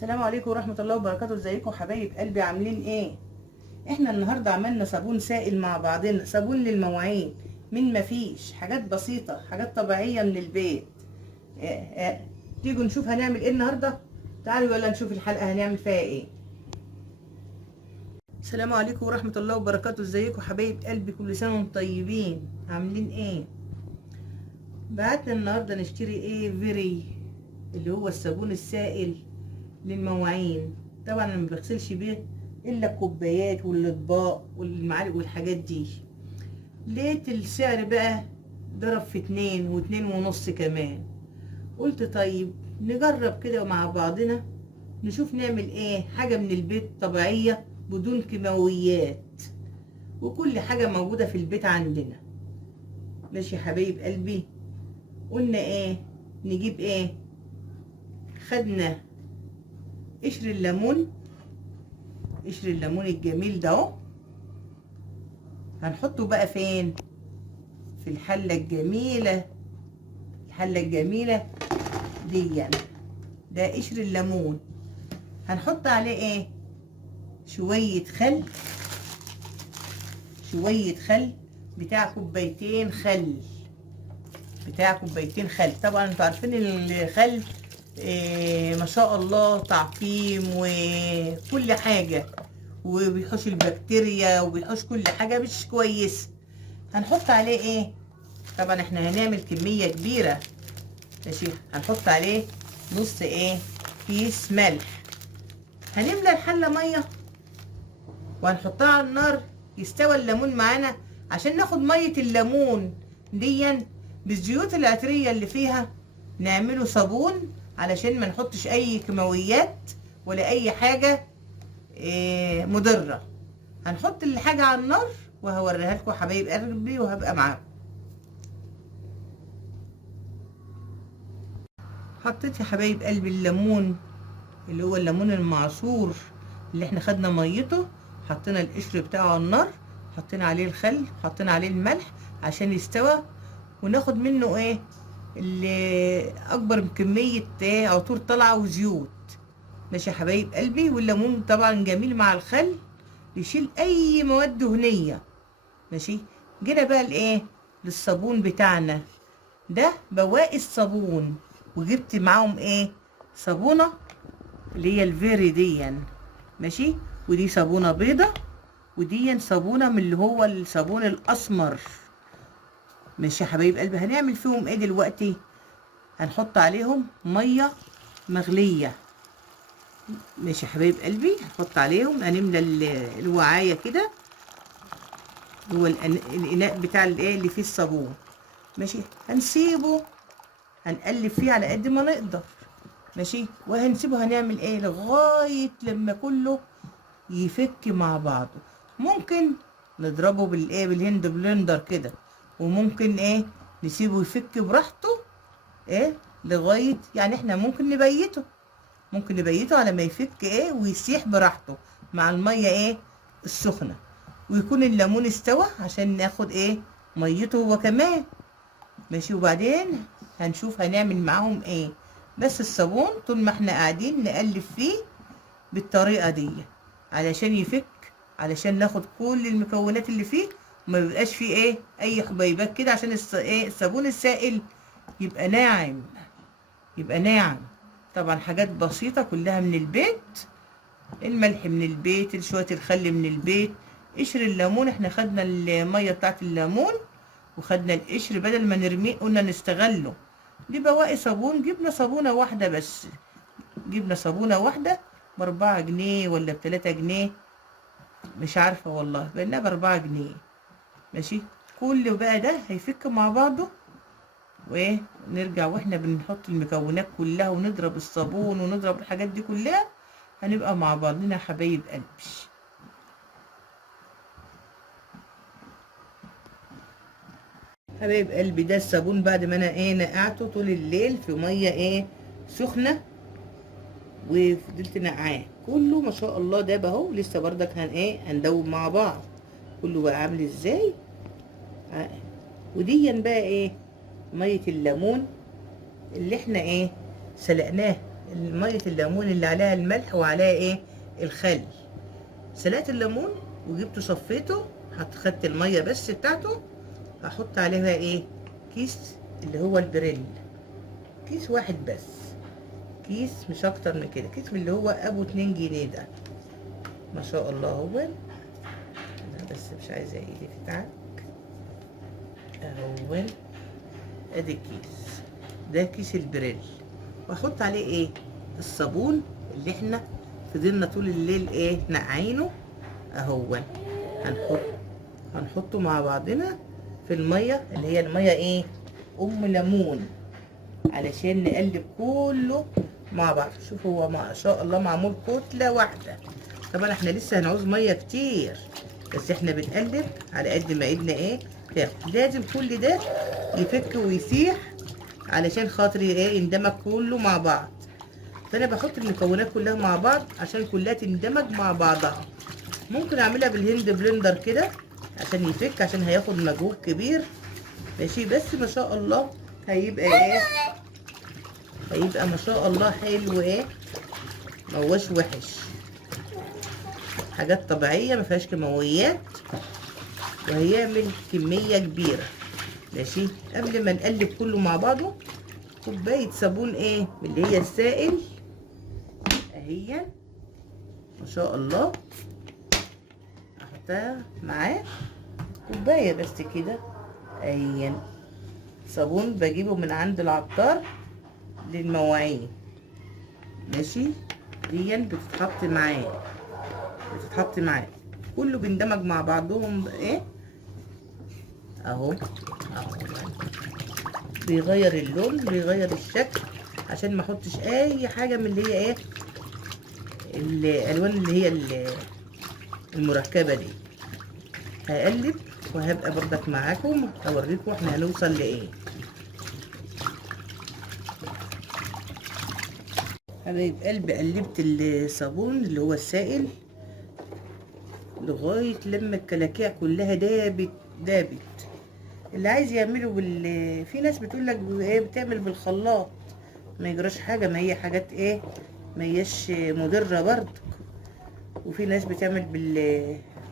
السلام عليكم ورحمة الله وبركاته. ازيكم حبايب قلبي؟ عاملين ايه؟ احنا النهاردة عملنا صابون سائل مع بعضنا، صابون للمواعين. من مفيش حاجات بسيطة، حاجات طبيعية من البيت. تيجوا نشوف هنعمل ايه النهاردة. تعالوا يلا نشوف الحلقة هنعمل فيها ايه. السلام عليكم ورحمة الله وبركاته. ازيكم حبايب قلبي؟ كل سنة وانتم طيبين. عاملين ايه؟ بعتنا النهاردة نشتري ايه؟ فيري، اللي هو الصابون السائل للمواعين. طبعا انا ما بغسلش بيه الا الكوبايات والاطباق والمعالق والحاجات دي. لقيت السعر بقى ضرب في 2 و2.5 كمان. قلت طيب نجرب كده مع بعضنا، نشوف نعمل ايه. حاجة من البيت طبيعية بدون كيماويات، وكل حاجة موجودة في البيت عندنا. ماشي يا حبايب قلبي. قلنا ايه؟ نجيب ايه؟ خدنا قشر الليمون، قشر الليمون الجميل ده اهو. هنحطه بقى فين؟ في الحلة الجميلة، الحلة الجميلة دي يعني. ده قشر الليمون. هنحط عليه ايه؟ شوية خل، شوية خل بتاع كوبايتين خل، بتاع كوبايتين خل. طبعا انتوا عارفين الخل ما شاء الله تعقيم وكل حاجة، وبيحوش البكتيريا وبيحوش كل حاجة مش كويس. هنحط عليه ايه؟ طبعا احنا هنعمل كمية كبيرة. ماشي. هنحط عليه نص ايه؟ كيس ملح. هنملى الحلة مية وهنحطها على النار يستوى الليمون معانا، عشان ناخد مية الليمون ديا بالزيوت العطرية اللي فيها، نعمله صابون علشان ما نحطش اي كيماويات ولا اي حاجة مضرة. هنحط الحاجة على النار وهوريها لكم حبايب قلبي وهبقى معاكم. حطيت يا حبايب قلبي الليمون، اللي هو الليمون المعصور اللي احنا خدنا ميته. حطينا القشر بتاعه على النار، حطينا عليه الخل، حطينا عليه الملح عشان يستوى، وناخد منه ايه؟ اللي اكبر من كمية ايه؟ عطور طالعة وزيوت. ماشي يا حبايب قلبي. والليمون طبعا جميل مع الخل، يشيل اي مواد دهنية. ماشي. جينا بقى لايه؟ للصابون بتاعنا ده، بواقي الصابون. وجبت معاهم ايه؟ صابونة اللي هي الفيري دي. ماشي. ودي صابونة بيضة، ودي صابونة من اللي هو الصابون الاسمر. ماشي يا حبايب قلبي. هنعمل فيهم ايه دلوقتي؟ هنحط عليهم مية مغلية. ماشي يا حبايب قلبي. هنحط عليهم، هنملى الوعاية كده، هو الاناء بتاع الايه اللي فيه الصابون. ماشي. هنسيبه، هنقلب فيه على قد ما نقدر. ماشي. وهنسيبه، هنعمل ايه لغايه لما كله يفك مع بعضه. ممكن نضربه بالايه؟ بالهند بلندر كده. وممكن ايه؟ نسيبه يفك براحته ايه لغايه يعني. احنا ممكن نبيته، ممكن نبيته على ما يفك ايه ويسيح براحته مع الميه ايه؟ السخنه. ويكون الليمون استوى عشان ناخد ايه؟ ميته هو كمان. ماشي. وبعدين هنشوف هنعمل معاهم ايه. بس الصابون طول ما احنا قاعدين نقلب فيه بالطريقة دي علشان يفك، علشان ناخد كل المكونات اللي فيه، وما بيبقاش فيه ايه؟ اي حبيبات كده، عشان ايه؟ الصابون السائل يبقى ناعم، يبقى ناعم. طبعا حاجات بسيطة كلها من البيت. الملح من البيت، شوية الخل من البيت، قشر الليمون. احنا خدنا المية بتاعت الليمون وخدنا القشر، بدل ما نرميه قلنا نستغله. دي بواقي صابون. جبنا صابونة واحدة بس، جبنا صابونة واحدة ب4 جنيه ولا ب3 جنيه، مش عارفة والله، بقينا ب4 جنيه. ماشي. كل بقى ده هيفك مع بعضه، وايه؟ نرجع واحنا بنحط المكونات كلها ونضرب الصابون ونضرب الحاجات دي كلها، هنبقى مع بعضنا حبايب قلبي. حبايب قلبي، ده الصابون بعد ما انا ايه نقعته طول الليل في ميه ايه؟ سخنه، وفضلت نقعاه كله ما شاء الله. ده اهو لسه بردك هندوب مع بعض. كله بقى عامل ازاي. وديا بقى ايه؟ ميه الليمون اللي احنا ايه؟ سلقناه ميه الليمون اللي عليها الملح وعليها ايه الخل. سلقت الليمون وجبته صفيته، خدت الميه بس بتاعته. هحط عليها ايه كيس اللي هو البريل، كيس واحد بس، كيس مش اكتر من كده، كيس من اللي هو ابو 2 جنيه ده. ما شاء الله. هو انا بس مش عايزه ايدي تتعب. اهو ادي الكيس ده، كيس البريل. واحط عليه ايه الصابون اللي احنا فضلنا طول الليل ايه نقعينه. اهو هنحطه مع بعضنا في الميه اللي هي الميه ايه ام ليمون، علشان نقلب كله مع بعض. شوفوا هو ما شاء الله معمول كتله واحده. طبعا احنا لسه هنعوز ميه كتير، بس احنا بنقلب على قد ما ايدنا ايه تاخد. لازم كل ده يفك ويسيح علشان خاطر ايه يندمج كله مع بعض. فانا بحط المكونات كلها مع بعض عشان كلها تندمج مع بعضها. ممكن اعملها بالهند بلندر كده عشان يفك، عشان هياخد مجهود كبير ماشي. بس ما شاء الله هيبقى ايه، هيبقى ما شاء الله حلو ايه، مهوش وحش. حاجات طبيعيه ما فيهاش كيماويات، وهيعمل كميه كبيره ماشي. قبل ما نقلب كله مع بعضه كوبايه صابون ايه من اللي هي السائل اهي ما شاء الله. احطها معاه كوبايه بس كده اهي. صابون بجيبه من عند العطار للمواعين ماشي. دي بتتحط معاه، بتتحط معاه كله بيندمج مع بعضهم ايه اهو. بيغير اللون بيغير الشكل، عشان ما احطش اي حاجه من اللي هي ايه الالوان اللي هي المركبه دي. هقلب وهبقى برضك معاكم اوريكم احنا هنوصل لايه. حبايب قلبي قلبت الصابون اللي هو السائل لغايه لما الكلاكيع كلها دابت. اللي عايز يعمله في ناس بتقول لك ايه بتعمل بالخلاط، ما يجراش حاجه، ما هي حاجات ايه ما هيش مضره برضك. وفي ناس بتعمل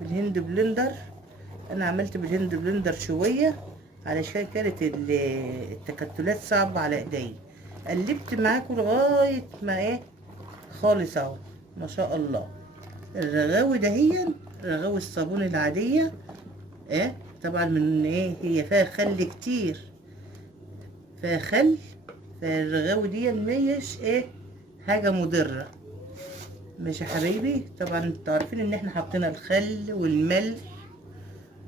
بالهند بلندر. انا عملت بالهند بلندر شويه علشان كانت التكتلات صعبه على ايدي. قلبت معاكم لغايه ما ايه خالص اهو ما شاء الله. الرغاوي دهيا رغاوي الصابون العاديه ايه طبعا من ايه هي فيها خل كتير، فيها خل. فالرغاوي دي مش ايه حاجه مضره ماشي يا حبايبي. طبعا انتوا عارفين ان احنا حطينا الخل والملح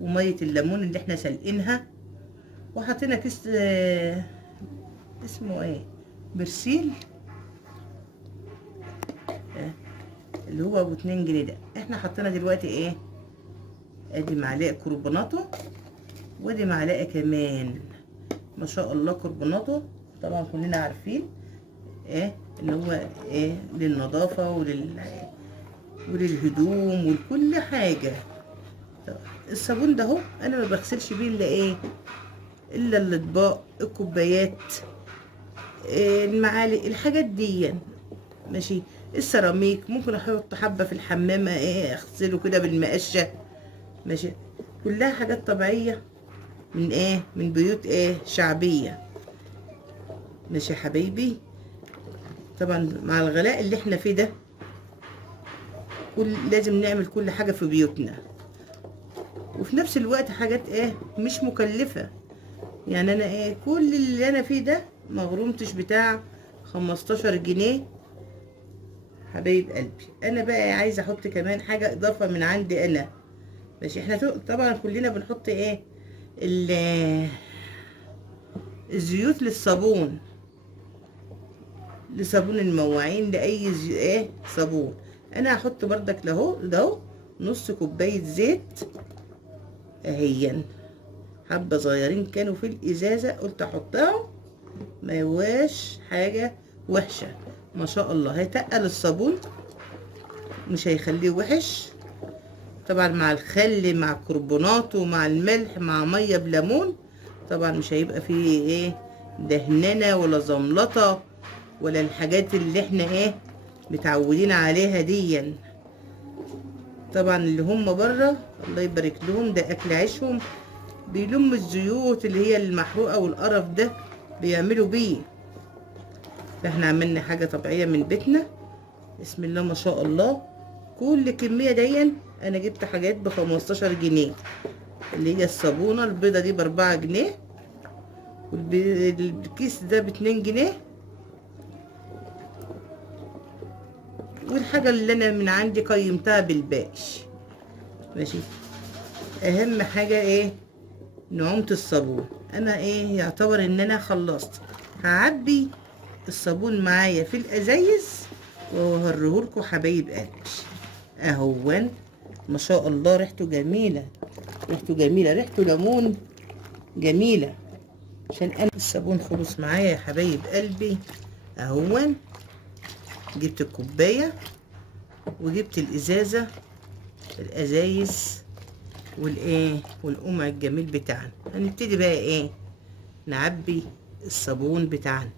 وميه الليمون اللي احنا سلقينها، وحطينا كيس اسمه ايه برسيل اللي هو ابو 2 جنيه ده. احنا حطينا دلوقتي ايه ادي معلقه كربوناتو، ودي معلقه كمان ما شاء الله كربوناتو. طبعا كلنا عارفين ايه اللي هو ايه للنظافه وللهدوم ولكل حاجه. الصابون ده اهو انا ما بغسلش بيه الا ايه الا الاطباق الكوبايات المعالق الحاجات دي ماشي. السيراميك ممكن احط حبه في الحمام ايه اغسله كده بالمقشه ماشي. كلها حاجات طبيعيه من ايه من بيوت ايه شعبيه ماشي يا حبايبي. طبعا مع الغلاء اللي احنا فيه ده لازم نعمل كل حاجه في بيوتنا، وفي نفس الوقت حاجات ايه مش مكلفه. يعني انا ايه كل اللي انا فيه ده مغرومتش بتاع 15 جنيه حبايب قلبي. انا بقى عايزه احط كمان حاجه اضافه من عندي انا ماشي. احنا طبعا كلنا بنحط ايه الزيوت للصابون، لصابون المواعين لاي ايه صابون. انا هحط بردك ده نص كوبايه زيت اهيا، حبه صغيرين كانوا في الازازه قلت احطها ما يواش حاجه وحشه ما شاء الله. هيتقل الصابون مش هيخليه وحش. طبعا مع الخل مع كربوناته مع الملح مع ميه بليمون طبعا مش هيبقى فيه ايه دهننه ولا زملطه ولا الحاجات اللي احنا ايه متعودين عليها ديا. طبعا اللي هم بره الله يبارك لهم ده اكل عيشهم، بيلموا الزيوت اللي هي المحروقه والقرف ده بيعملوا بيه. فاحنا عملنا حاجه طبيعيه من بيتنا، بسم الله ما شاء الله. كل كميه دي انا جبت حاجات ب15 جنيه، اللي هي الصابونه البيضه دي ب4 جنيه، والكيس ده ب2 جنيه، والحاجه اللي انا من عندي قيمتها بالباقي. ماشي. اهم حاجه ايه؟ نعومه الصابون. انا ايه يعتبر ان انا خلصت، هعبي الصابون معايا في الازايز وهوريهولكوا حبايب قلبي اهون. ما شاء الله ريحته جميله، ريحته جميله، ريحته ليمون جميله. عشان انا الصابون خلص معايا يا حبايب قلبي اهون. جبت الكوبايه وجبت الازازه، الازايز والايه والقمع الجميل بتاعنا. هنبتدي بقى ايه نعبي الصابون بتاعنا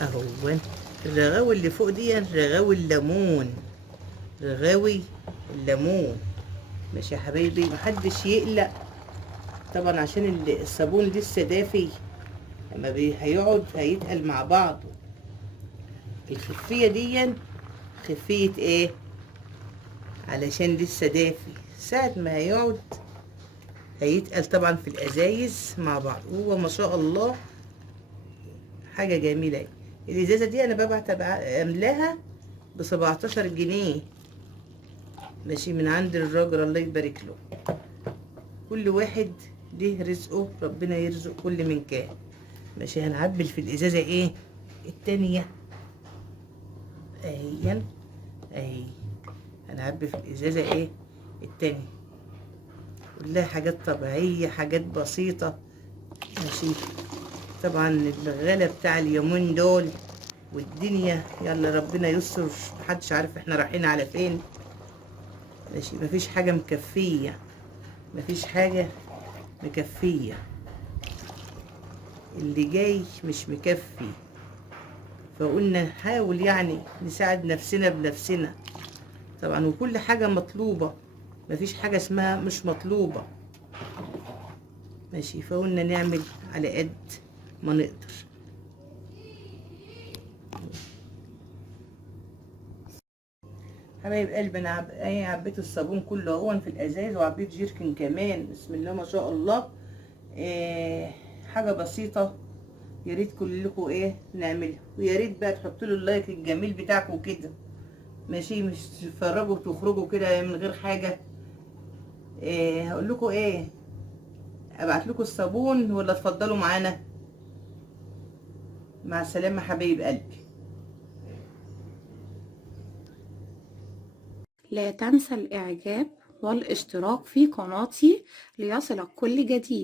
اهون. الرغاوي اللي فوق دي رغاوي الليمون، رغاوي الليمون. ماشي يا حبايبي، محدش يقلق طبعا عشان الصابون لسه دافي، لما هيقعد هيتقل مع بعضه. الخفية دي خفية ايه؟ علشان لسه دافي، ساعة ما هيقعد هيتقل طبعا في الازايز مع بعض. هو ما شاء الله حاجة جميلة. الازازة دي انا ببعت املاها ب17 جنيه، ماشي، من عند الراجل الله يبارك له. كل واحد ليه رزقه، ربنا يرزق كل من كان. ماشي. هنعبي في الازازة ايه التانية اهي، اهي هنعبي في الازازة ايه التانية. كلها حاجات طبيعية، حاجات بسيطة. ماشي. طبعا الغلا بتاع اليومين دول والدنيا، يلا ربنا يستر، محدش عارف احنا رايحين على فين. ماشي. مفيش حاجة مكفية، مفيش حاجة مكفية، اللي جاي مش مكفي. فقلنا نحاول يعني نساعد نفسنا بنفسنا طبعا، وكل حاجة مطلوبة، مفيش حاجة اسمها مش مطلوبة. ماشي. فقلنا نعمل على قد ما نقدر. حبايب قلبي انا عبيت الصابون كله اهون في الازاز، وعبيت جيركن كمان، بسم الله ما شاء الله. حاجه بسيطه، يا ريت كلكم ايه نعملها، ويا ريت بقى تحطوا له اللايك الجميل بتاعكم كده. ماشي. مش تتفرجوا وتخرجوا كده من غير حاجه. هقول لكم ايه، ابعت لكم الصابون ولا تفضلوا معانا؟ مع السلامه حبايب قلبي. لا تنسى الإعجاب والاشتراك في قناتي ليصلك كل جديد.